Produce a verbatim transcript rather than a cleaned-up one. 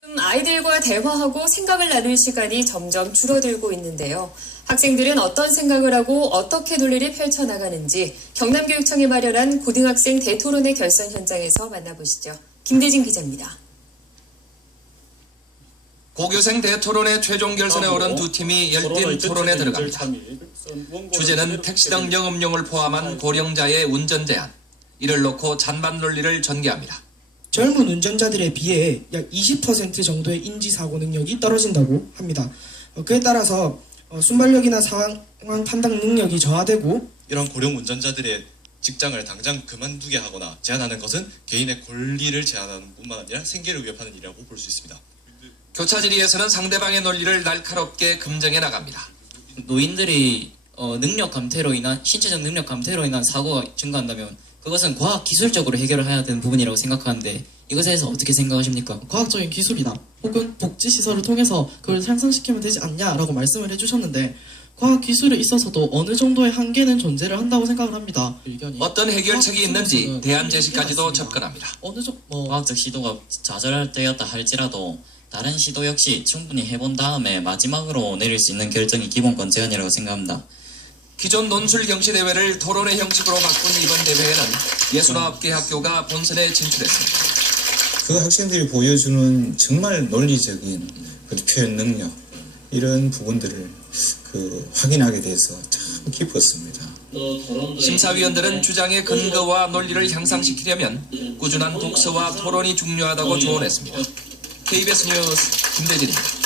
아이들과 대화하고 생각을 나눌 시간이 점점 줄어들고 있는데요. 학생들은 어떤 생각을 하고 어떻게 논리를 펼쳐나가는지 경남교육청이 마련한 고등학생 대토론회 결선 현장에서 만나보시죠. 김대진 기자입니다. 고교생 대토론회 최종 결선에 오른 두 팀이 열띤 토론에 들어갑니다. 주제는 택시등 영업용을 포함한 고령자의 운전 제한. 이를 놓고 잔반 논리를 전개합니다. 젊은 운전자들에 비해 약 이십 퍼센트 정도의 인지사고 능력이 떨어진다고 합니다. 그에 따라서 순발력이나 상황 판단 능력이 저하되고 이런 고령 운전자들의 직장을 당장 그만두게 하거나 제한하는 것은 개인의 권리를 제한하는 뿐만 아니라 생계를 위협하는 일이라고 볼 수 있습니다. 교차 질의에서는 상대방의 논리를 날카롭게 금정해 나갑니다. 노인들이 어, 능력 감퇴로 인한 신체적 능력 감퇴로 인한 사고가 증가한다면 그것은 과학 기술적으로 해결을 해야 되는 부분이라고 생각하는데 이것에 대해서 어떻게 생각하십니까? 과학적인 기술이나 혹은 복지시설을 통해서 그걸 향상시키면 되지 않냐라고 말씀을 해주셨는데 과학 기술에 있어서도 어느 정도의 한계는 존재를 한다고 생각을 합니다. 어떤 해결책이 있는지 대안 제시까지도 접근합니다. 어느 정도 뭐 과학적 시도가 좌절되었다 할지라도 다른 시도 역시 충분히 해본 다음에 마지막으로 내릴 수 있는 결정이 기본권 제한이라고 생각합니다. 기존 논술 경시 대회를 토론회 형식으로 바꾼 이번 대회에는 예순아홉 개 학교가 본선에 진출했습니다. 그 학생들이 보여주는 정말 논리적인 그 표현 능력 이런 부분들을 그 확인하게 돼서 참 기뻤습니다. 심사위원들은 주장의 근거와 논리를 향상시키려면 꾸준한 독서와 토론이 중요하다고 조언했습니다. 케이비에스 뉴스 김대진입니다.